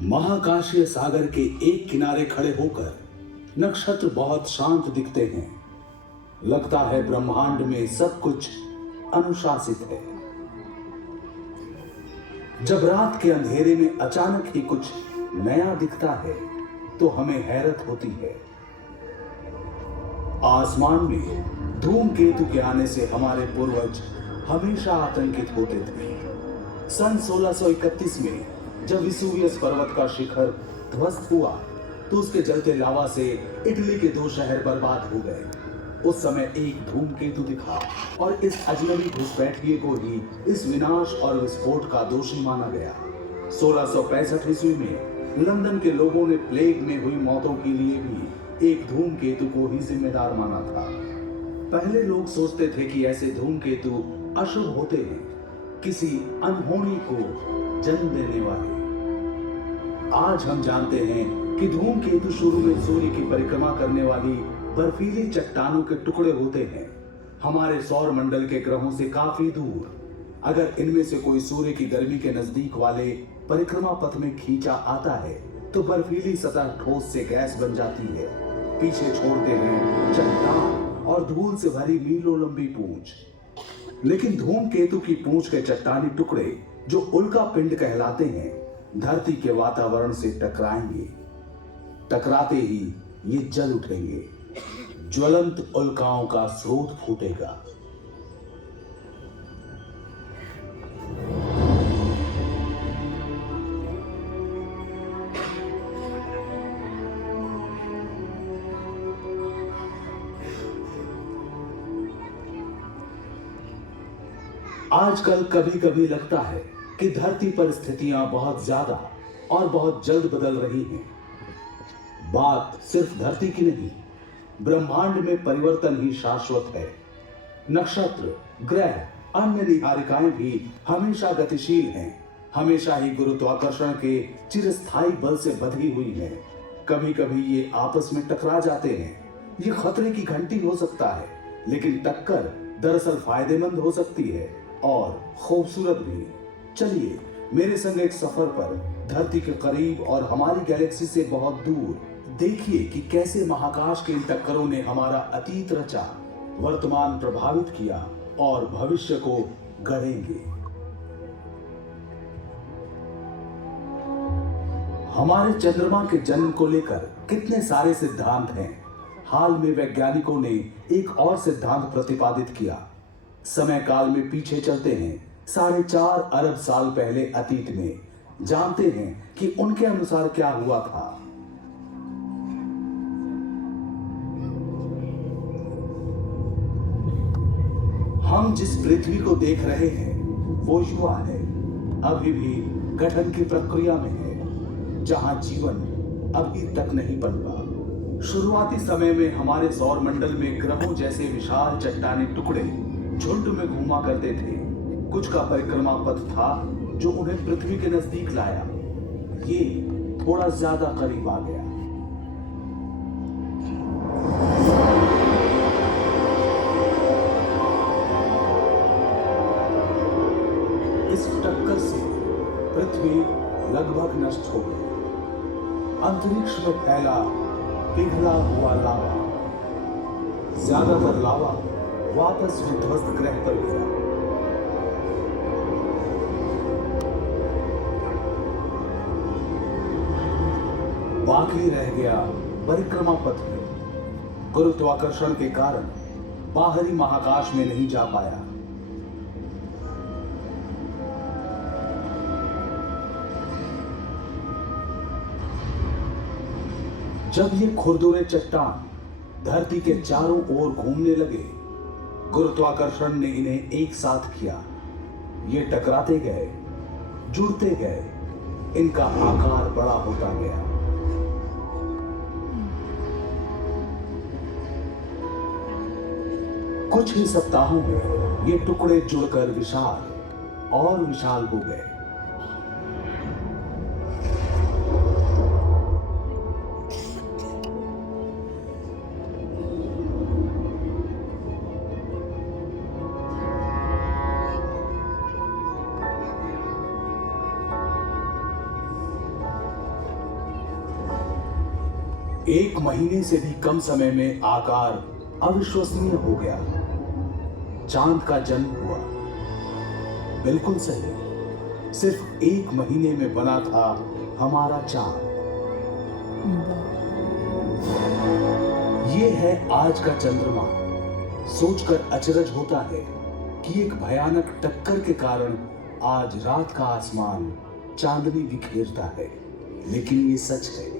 महाकाशीय सागर के एक किनारे खड़े होकर नक्षत्र बहुत शांत दिखते हैं। लगता है ब्रह्मांड में सब कुछ अनुशासित है। जब रात के अंधेरे में अचानक ही कुछ नया दिखता है तो हमें हैरत होती है। आसमान में धूमकेतु के आने से हमारे पूर्वज हमेशा आतंकित होते थे। सन 1631 में जब विसुवियस पर्वत का शिखर ध्वस्त हुआ तो उसके जलते लावा से इटली के 2 शहर बर्बाद हो गए। उस समय एक धूमकेतु दिखा और इस अजनबी घुसपैठिए को ही इस विनाश और विस्फोट का दोषी माना गया। 1665 ईस्वी में लंदन के लोगों ने प्लेग में हुई मौतों के लिए भी एक धूमकेतु को ही जिम्मेदार माना था। पहले लोग सोचते थे कि ऐसे धूमकेतु अशुभ होते हैं, किसी अनहोनी को जन्म देने वाले। आज हम जानते हैं कि धूमकेतु शुरू में सूर्य की परिक्रमा करने वाली बर्फीली चट्टानों के टुकड़े होते हैं, हमारे सौर मंडल के ग्रहों से काफी दूर। अगर इनमें से कोई सूर्य की गर्मी के नजदीक वाले परिक्रमा पथ में खींचा आता है तो बर्फीली सतह ठोस से गैस बन जाती है। पीछे छोड़ते हैं चट्टान और धूल से भरी मीलों लंबी पूंछ। लेकिन धूमकेतु की पूंछ के चट्टानी टुकड़े, जो उल्का पिंड कहलाते हैं, धरती के वातावरण से टकराएंगे। टकराते ही ये जल उठेंगे। ज्वलंत उल्काओं का स्रोत फूटेगा। आजकल कभी कभी लगता है कि धरती पर स्थितियां बहुत ज्यादा और बहुत जल्द बदल रही हैं। बात सिर्फ धरती की नहीं, ब्रह्मांड में परिवर्तन ही शाश्वत है। नक्षत्र, ग्रह, अन्य निहारिकाएं भी हमेशा गतिशील हैं, हमेशा ही गुरुत्वाकर्षण के चिरस्थायी बल से बंधी हुई हैं। कभी कभी ये आपस में टकरा जाते हैं। ये खतरे की घंटी हो सकता है, लेकिन टक्कर दरअसल फायदेमंद हो सकती है और खूबसूरत भी। चलिए मेरे संग एक सफर पर धरती के करीब और हमारी गैलेक्सी से बहुत दूर। देखिए कि कैसे महाकाश के इन टक्करों ने हमारा अतीत रचा, वर्तमान प्रभावित किया और भविष्य को गढ़ेंगे। हमारे चंद्रमा के जन्म को लेकर कितने सारे सिद्धांत हैं। हाल में वैज्ञानिकों ने एक और सिद्धांत प्रतिपादित किया। समय काल में पीछे चलते हैं 4.5 अरब साल पहले अतीत में, जानते हैं कि उनके अनुसार क्या हुआ था। हम जिस पृथ्वी को देख रहे हैं वो युवा है, अभी भी गठन की प्रक्रिया में है, जहां जीवन अभी तक नहीं पनपा। शुरुआती समय में हमारे सौर मंडल में ग्रहों जैसे विशाल चट्टानी टुकड़े झुंड में घूमा करते थे। कुछ का परिक्रमा पथ था जो उन्हें पृथ्वी के नजदीक लाया। ये थोड़ा ज्यादा करीब आ गया। इस टक्कर से पृथ्वी लगभग नष्ट हो गई। अंतरिक्ष में फैला पिघला हुआ लावा, ज्यादातर लावा वापस विध्वस्त ग्रह पर गिरा। बाकी रह गया परिक्रमा पथ में। गुरुत्वाकर्षण के कारण बाहरी महाकाश में नहीं जा पाया। जब ये खुरदुरे चट्टान धरती के चारों ओर घूमने लगे, गुरुत्वाकर्षण ने इन्हें एक साथ किया। ये टकराते गए, जुड़ते गए, इनका आकार बड़ा होता गया। कुछ ही सप्ताहों में ये टुकड़े जुड़कर विशाल और विशाल हो गए। एक महीने से भी कम समय में आकार अविश्वसनीय हो गया। चांद का जन्म हुआ। बिल्कुल सही, सिर्फ एक महीने में बना था हमारा चांद। ये है आज का चंद्रमा। सोचकर अचरज होता है कि एक भयानक टक्कर के कारण आज रात का आसमान चांदनी बिखेरता है, लेकिन ये सच है।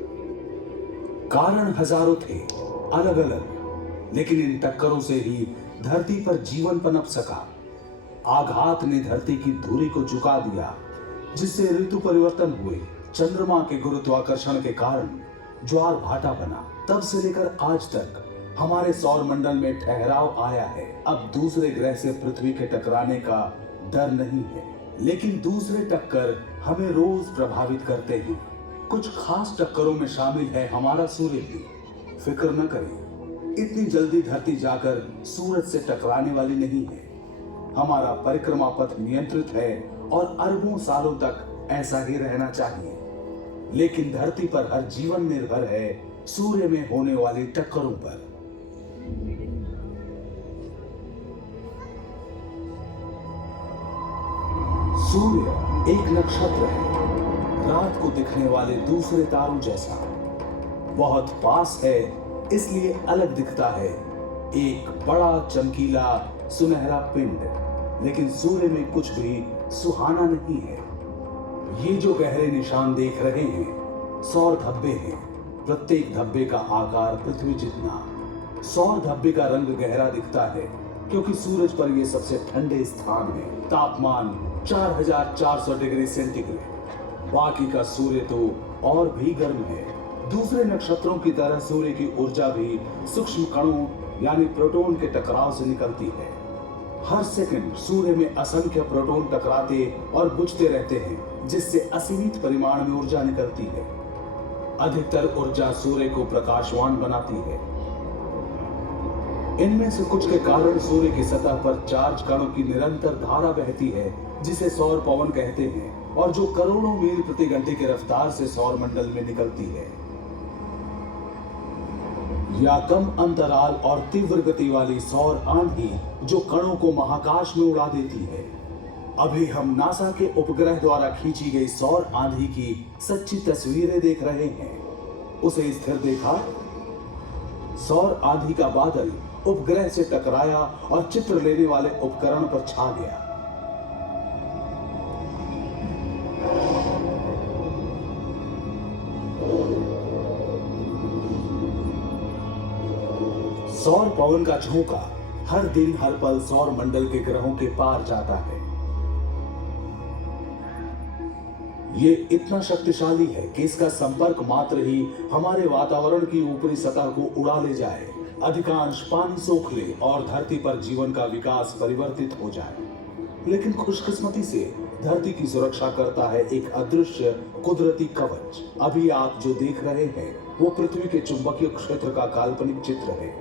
कारण हजारों थे, अलग अलग, लेकिन इन टक्करों से ही धरती पर जीवन पनप सका। आघात ने धरती की धुरी को झुका दिया, जिससे ऋतु परिवर्तन हुए। चंद्रमा के गुरुत्वाकर्षण के कारण ज्वार भाटा बना। तब से लेकर आज तक हमारे सौर मंडल में ठहराव आया है। अब दूसरे ग्रह से पृथ्वी के टकराने का डर नहीं है, लेकिन दूसरे टक्कर हमें रोज प्रभावित करते हैं। कुछ खास टक्करों में शामिल है हमारा सूर्य भी। फिक्र न करें, इतनी जल्दी धरती जाकर सूरज से टकराने वाली नहीं है। हमारा परिक्रमा पथ नियंत्रित है और अरबों सालों तक ऐसा ही रहना चाहिए। लेकिन धरती पर हर जीवन निर्भर है सूर्य में होने वाली टक्करों पर। सूर्य एक नक्षत्र है, रात को दिखने वाले दूसरे तारों जैसा। बहुत पास है, इसलिए अलग दिखता है। एक बड़ा चमकीला सुनहरा पिंड, लेकिन सूर्य में कुछ भी सुहाना नहीं है। ये जो गहरे निशान देख रहे हैं, सौर धब्बे हैं। प्रत्येक धब्बे का आकार पृथ्वी जितना। सौर धब्बे का रंग गहरा दिखता है क्योंकि सूरज पर यह सबसे ठंडे स्थान है। तापमान 4400 डिग्री सेंटीग्रेड। बाकी का सूर्य तो और भी गर्म है। दूसरे नक्षत्रों की तरह सूर्य की ऊर्जा भी सूक्ष्म कणों यानी प्रोटॉन के टकराव से निकलती है। हर सेकंड सूर्य में असंख्य प्रोटॉन टकराते और बुझते रहते हैं, जिससे असीमित परिमाण में ऊर्जा निकलती है। अधिकतर ऊर्जा सूर्य को प्रकाशवान बनाती है। इनमें से कुछ के कारण सूर्य की सतह पर चार्ज कणों की निरंतर धारा बहती है, जिसे सौर पवन कहते हैं, और जो करोड़ों मील प्रति घंटे की रफ्तार से सौर मंडल में निकलती है। या कम अंतराल और तीव्र गति वाली सौर आंधी जो कणों को महाकाश में उड़ा देती है। अभी हम नासा के उपग्रह द्वारा खींची गई सौर आंधी की सच्ची तस्वीरें देख रहे हैं। उसे स्थिर देखा। सौर आंधी का बादल उपग्रह से टकराया और चित्र लेने वाले उपकरण पर छा गया। सौर पवन का झोंका हर दिन हर पल सौर मंडल के ग्रहों के पार जाता है। ये इतना शक्तिशाली है कि इसका संपर्क मात्र ही हमारे वातावरण की ऊपरी सतह को उड़ा ले जाए, अधिकांश पानी सोख ले और धरती पर जीवन का विकास परिवर्तित हो जाए। लेकिन खुशकिस्मती से धरती की सुरक्षा करता है एक अदृश्य कुदरती कवच। अभी आप जो देख रहे हैं वो पृथ्वी के चुंबकीय क्षेत्र का काल्पनिक चित्र है।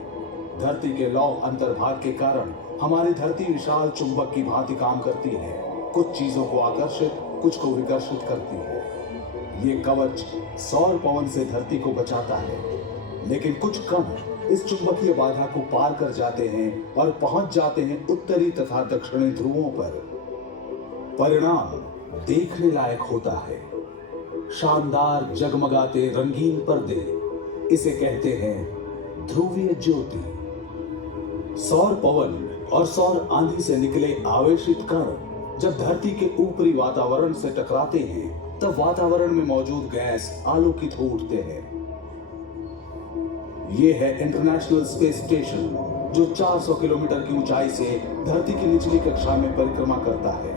धरती के लौह अंतर्भाग के कारण हमारी धरती विशाल चुंबक की भांति काम करती है। कुछ चीजों को आकर्षित, कुछ को विकर्षित करती है। ये कवच सौर पवन से धरती को बचाता है, लेकिन कुछ कण इस चुंबकीय बाधा को पार कर जाते हैं और पहुंच जाते हैं उत्तरी तथा दक्षिणी ध्रुवों पर। परिणाम देखने लायक होता है। शानदार जगमगाते रंगीन पर्दे, इसे कहते हैं ध्रुवीय ज्योति। सौर पवन और सौर आंधी से निकले आवेशित कण जब धरती के ऊपरी वातावरण से टकराते हैं, तब वातावरण में मौजूद गैस आलोकित हो उठते हैं। ये है इंटरनेशनल स्पेस स्टेशन, जो 400 किलोमीटर की ऊंचाई से धरती की निचली कक्षा में परिक्रमा करता है।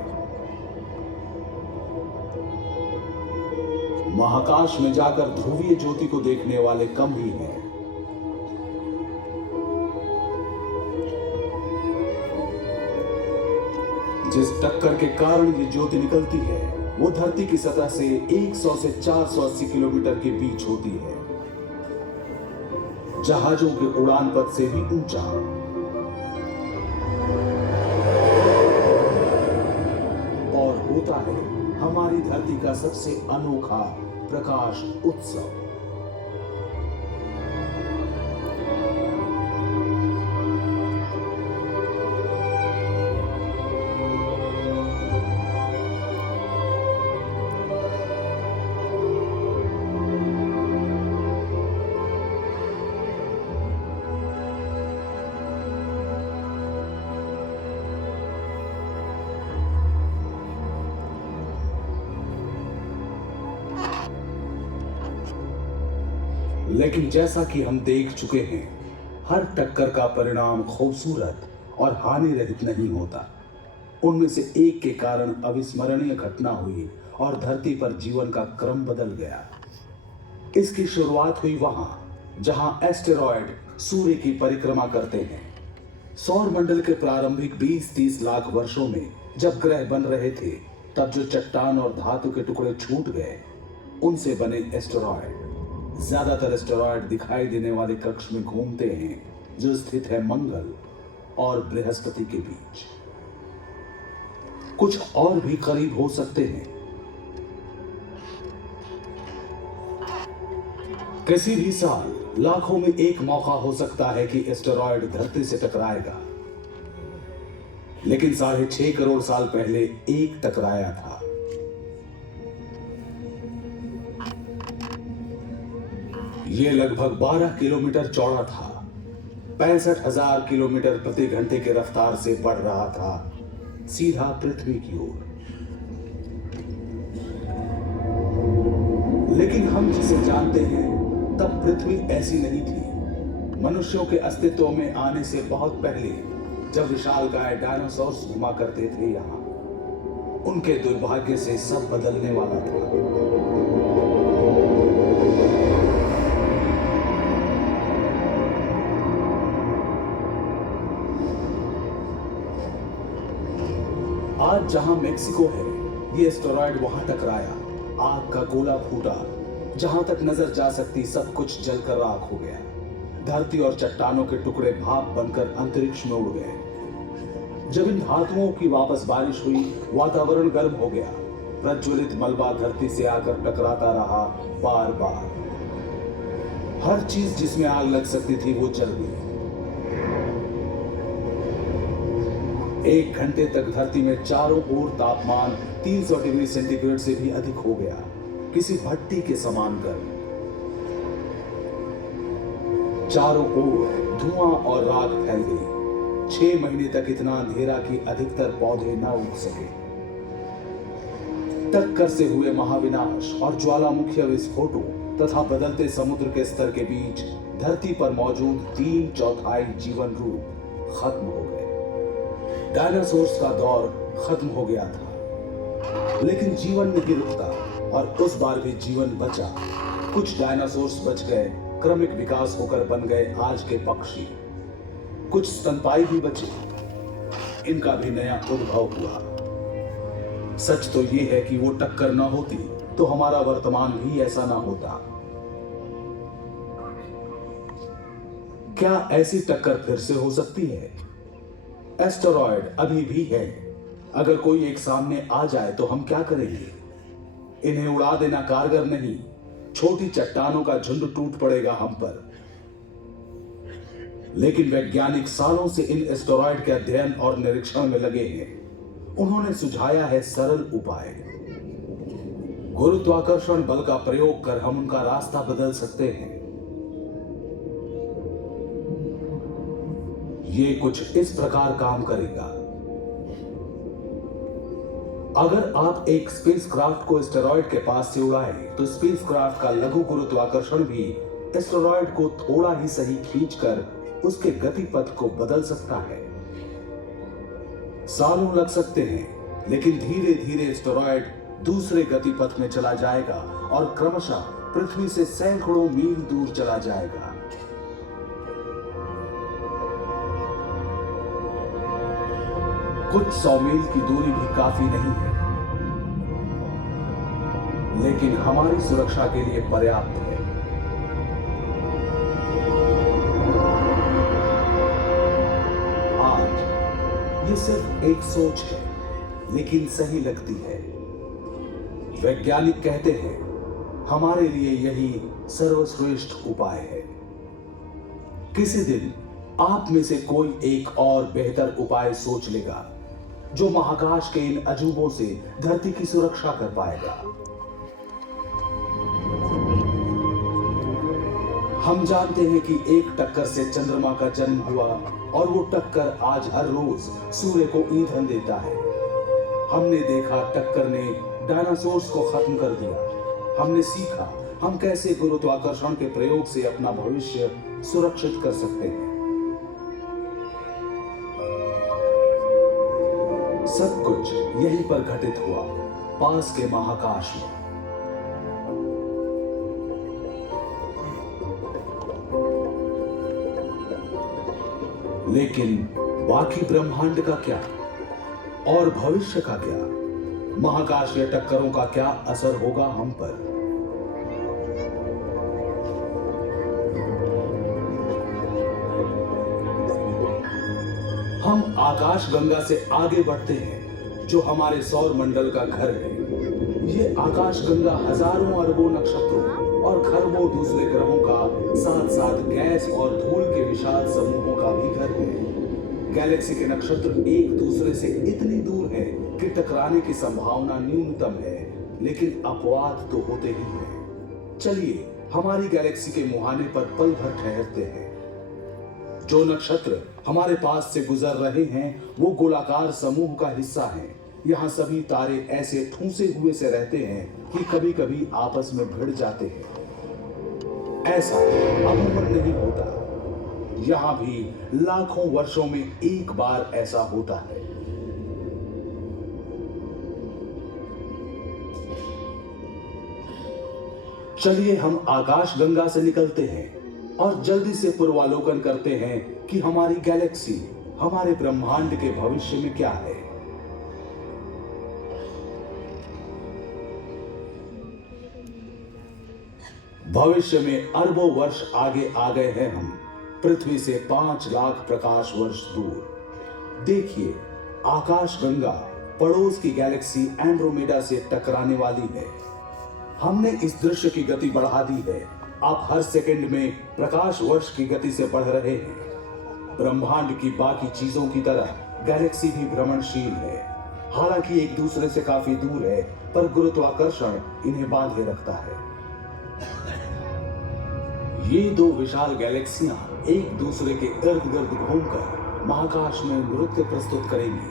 महाकाश में जाकर ध्रुवीय ज्योति को देखने वाले कम ही हैं। जिस टक्कर के कारण ये ज्योति निकलती है वो धरती की सतह से 100 से 480 किलोमीटर के बीच होती है, जहाजों के उड़ान पथ से भी ऊंचा। और होता है हमारी धरती का सबसे अनोखा प्रकाश उत्सव। लेकिन जैसा कि हम देख चुके हैं, हर टक्कर का परिणाम खूबसूरत और हानि रहित नहीं होता। उनमें से एक के कारण अविस्मरणीय घटना हुई और धरती पर जीवन का क्रम बदल गया। इसकी शुरुआत हुई वहां जहां एस्टेरॉयड सूर्य की परिक्रमा करते हैं। सौर मंडल के प्रारंभिक 20-30 लाख वर्षों में जब ग्रह बन रहे थे, तब जो चट्टान और धातु के टुकड़े छूट गए, उनसे बने एस्टेरॉयड। ज्यादातर एस्टेरॉयड दिखाई देने वाले कक्ष में घूमते हैं, जो स्थित है मंगल और बृहस्पति के बीच। कुछ और भी करीब हो सकते हैं। किसी भी साल लाखों में एक मौका हो सकता है कि एस्टेरॉयड धरती से टकराएगा, लेकिन 6.5 करोड़ साल पहले एक टकराया था। यह लगभग 12 किलोमीटर चौड़ा था, 65,000 किलोमीटर प्रति घंटे की रफ्तार से बढ़ रहा था, सीधा पृथ्वी की ओर। लेकिन हम जिसे जानते हैं, तब पृथ्वी ऐसी नहीं थी। मनुष्यों के अस्तित्व में आने से बहुत पहले, जब विशालकाय डायनासोर्स घुमा करते थे यहां, उनके दुर्भाग्य से सब बदलने वाला था। आज जहां मेक्सिको है, ये एस्टेरॉयड वहां टकराया, आग का गोला फूटा, जहां तक नजर जा सकती सब कुछ जलकर राख हो गया। धरती और चट्टानों के टुकड़े भाप बनकर अंतरिक्ष में उड़ गए। जब इन धातुओं की वापस बारिश हुई, वातावरण गर्म हो गया। प्रज्वलित मलबा धरती से आकर टकराता रहा बार बार। हर चीज जिसमें आग लग सकती थी वो जल गई। 1 घंटे तक धरती में चारों ओर तापमान 300 डिग्री सेंटीग्रेड से भी अधिक हो गया, किसी भट्टी के समान गर्म। चारों ओर धुआं और राख फैल गई। 6 महीने तक इतना अंधेरा कि अधिकतर पौधे न उग सके। टक्कर से हुए महाविनाश और ज्वालामुखी विस्फोटों तथा बदलते समुद्र के स्तर के बीच धरती पर मौजूद 3/4 जीवन रूप खत्म हो गए। डायनासोर्स का दौर खत्म हो गया था, लेकिन जीवन नहीं रुकता और उस बार भी जीवन बचा। कुछ डायनासोर्स बच गए, क्रमिक विकास होकर बन गए आज के पक्षी। कुछ स्तनपायी भी बचे, इनका भी नया उद्भव हुआ। सच तो यह है कि वो टक्कर न होती तो हमारा वर्तमान भी ऐसा ना होता। क्या ऐसी टक्कर फिर से हो सकती है? एस्टेरॉयड अभी भी है। अगर कोई एक सामने आ जाए तो हम क्या करेंगे? इन्हें उड़ा देना कारगर नहीं। छोटी चट्टानों का झुंड टूट पड़ेगा हम पर। लेकिन वैज्ञानिक सालों से इन एस्टेरॉयड के अध्ययन और निरीक्षण में लगे हैं। उन्होंने सुझाया है सरल उपाय। गुरुत्वाकर्षण बल का प्रयोग कर हम उनका रास्ता बदल सकते हैं। ये कुछ इस प्रकार काम करेगा। अगर आप एक स्पेसक्राफ्ट को एस्टेरॉयड के पास से उड़ाएं, तो स्पेसक्राफ्ट का लघु गुरुत्वाकर्षण भी एस्टेरॉयड को थोड़ा ही सही खींचकर उसके गति पथ को बदल सकता है। सालों लग सकते हैं, लेकिन धीरे धीरे एस्टेरॉयड दूसरे गति पथ में चला जाएगा और क्रमशः पृथ्वी से सैकड़ों मील दूर चला जाएगा। कुछ 100 मील की दूरी भी काफी नहीं है, लेकिन हमारी सुरक्षा के लिए पर्याप्त है। आज ये सिर्फ एक सोच है, लेकिन सही लगती है। वैज्ञानिक कहते हैं हमारे लिए यही सर्वश्रेष्ठ उपाय है। किसी दिन आप में से कोई एक और बेहतर उपाय सोच लेगा, जो महाकाश के इन अजूबों से धरती की सुरक्षा कर पाएगा। हम जानते हैं कि एक टक्कर से चंद्रमा का जन्म हुआ और वो टक्कर आज हर रोज सूर्य को ईंधन देता है। हमने देखा टक्कर ने डायनासोर्स को खत्म कर दिया। हमने सीखा हम कैसे गुरुत्वाकर्षण के प्रयोग से अपना भविष्य सुरक्षित कर सकते हैं। सब कुछ यहीं पर घटित हुआ, पास के महाकाश में। लेकिन बाकी ब्रह्मांड का क्या और भविष्य का क्या? महाकाशीय टक्करों का क्या असर होगा हम पर? हम आकाश गंगा से आगे बढ़ते हैं, जो हमारे सौर मंडल का घर है। ये आकाश गंगा हजारों अरबों नक्षत्रों और खरबों दूसरे ग्रहों का, साथ साथ गैस और धूल के विशाल समूहों का भी घर है। गैलेक्सी के नक्षत्र एक दूसरे से इतनी दूर हैं कि टकराने की संभावना न्यूनतम है, लेकिन अपवाद तो होते ही हैं। चलिए हमारी गैलेक्सी के मुहाने पर पल भर ठहरते हैं। जो नक्षत्र हमारे पास से गुजर रहे हैं वो गोलाकार समूह का हिस्सा हैं। यहाँ सभी तारे ऐसे ठूंसे हुए से रहते हैं कि कभी कभी आपस में भिड़ जाते हैं। ऐसा अमूमन नहीं होता, यहाँ भी लाखों वर्षों में एक बार ऐसा होता है। चलिए हम आकाश गंगा से निकलते हैं और जल्दी से पूर्वालोकन करते हैं कि हमारी गैलेक्सी, हमारे ब्रह्मांड के भविष्य में क्या है। भविष्य में अरबों वर्ष आगे आ गए हैं हम, पृथ्वी से 5 लाख प्रकाश वर्ष दूर। देखिए आकाश गंगा पड़ोस की गैलेक्सी एंड्रोमेडा से टकराने वाली है। हमने इस दृश्य की गति बढ़ा दी है। आप हर सेकंड में प्रकाश वर्ष की गति से बढ़ रहे हैं। ब्रह्मांड की बाकी चीजों की तरह गैलेक्सी भी भ्रमणशील है। हालांकि एक दूसरे से काफी दूर है, पर गुरुत्वाकर्षण इन्हें बांधे रखता है। ये दो विशाल गैलेक्सियां एक दूसरे के इर्द गिर्द घूमकर महाकाश में नृत्य प्रस्तुत करेंगी।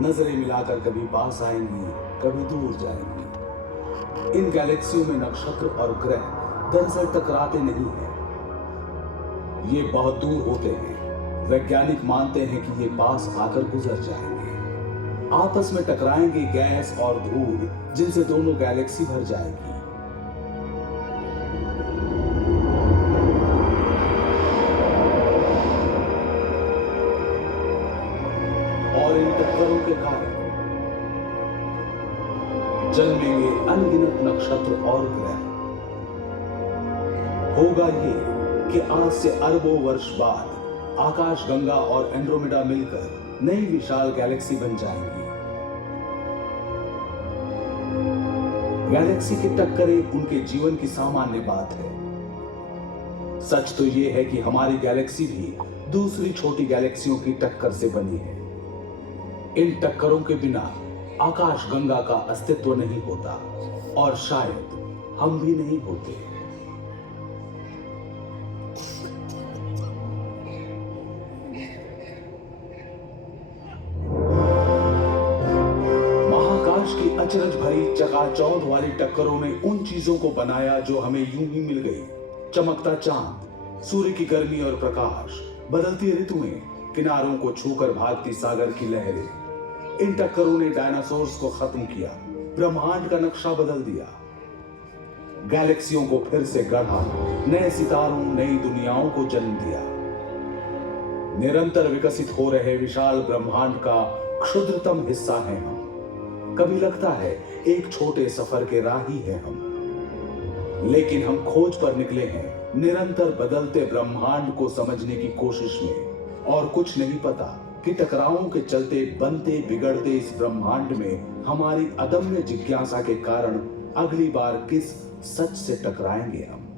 नजरें मिलाकर कभी पास आएंगी, कभी दूर जाएंगी। इन गैलेक्सियों में नक्षत्र और ग्रह दरअसल टकराते नहीं हैं, ये बहुत दूर होते हैं। वैज्ञानिक मानते हैं कि ये पास आकर गुजर जाएंगे, आपस में टकराएंगे गैस और धूल, जिनसे दोनों गैलेक्सी भर जाएगी। और इन टक्करों के कारण जन्मेंगे अनगिनत नक्षत्र और ग्रह। होगा ये कि आज से अरबों वर्ष बाद आकाश गंगा और एंड्रोमेडा मिलकर नई विशाल गैलेक्सी बन जाएंगी। गैलेक्सी की टक्करें उनके जीवन की सामान्य बात है। सच तो यह है कि हमारी गैलेक्सी भी दूसरी छोटी गैलेक्सियों की टक्कर से बनी है। इन टक्करों के बिना आकाश गंगा का अस्तित्व नहीं होता और शायद हम भी नहीं होते। महाकाश की अचरज भरी चकाचौंध वाली टक्करों ने उन चीजों को बनाया जो हमें यूं ही मिल गई। चमकता चांद, सूर्य की गर्मी और प्रकाश, बदलती ऋतुएं, किनारों को छूकर भागती सागर की लहरें। इन टक्करों ने डायनासोर्स को खत्म किया, ब्रह्मांड का नक्शा बदल दिया, गैलेक्सियों को फिर से गढ़ा, नए सितारों, नई दुनियाओं को जन्म दिया। निरंतर विकसित हो रहे विशाल ब्रह्मांड का क्षुद्रतम हिस्सा है हम। कभी लगता है एक छोटे सफर के राही हैं हम, लेकिन हम खोज पर निकले हैं निरंतर बदलते ब्रह्मांड को समझने की कोशिश में। और कुछ नहीं पता कि टकरावों के चलते बनते बिगड़ते इस ब्रह्मांड में हमारी अदम्य जिज्ञासा के कारण अगली बार किस सच से टकराएंगे हम।